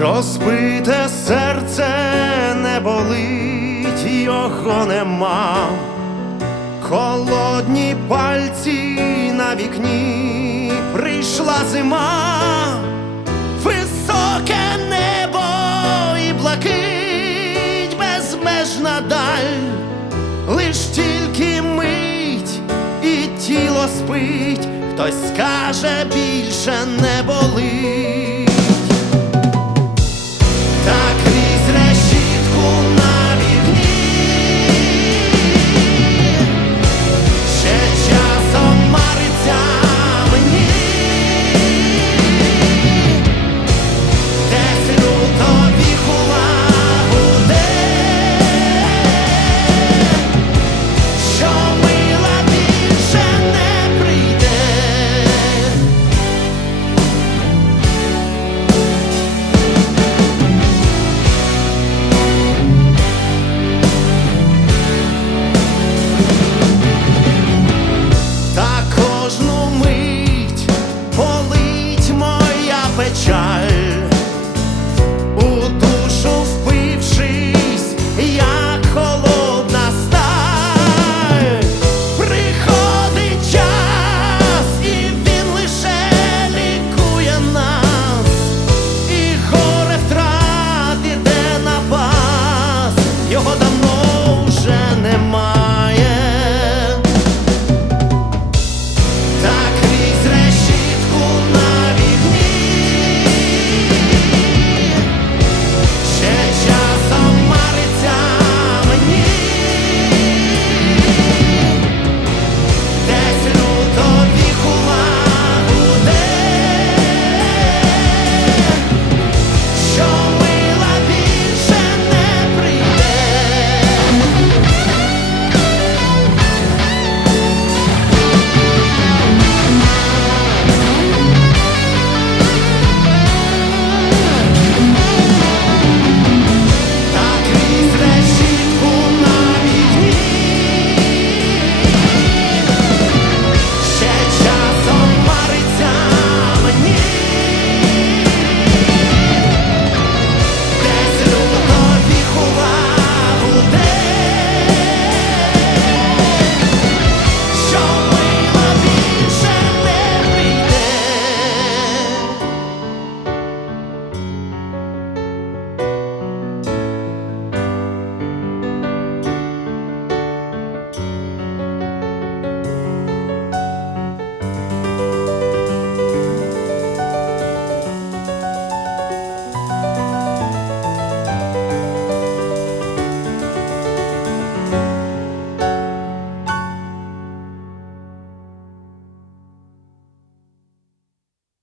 Розбите серце не болить, його нема. Холодні пальці на вікні прийшла зима, безмежна даль, лиш тільки мить і тіло спить, хтось скаже більше не болить. кожну мить.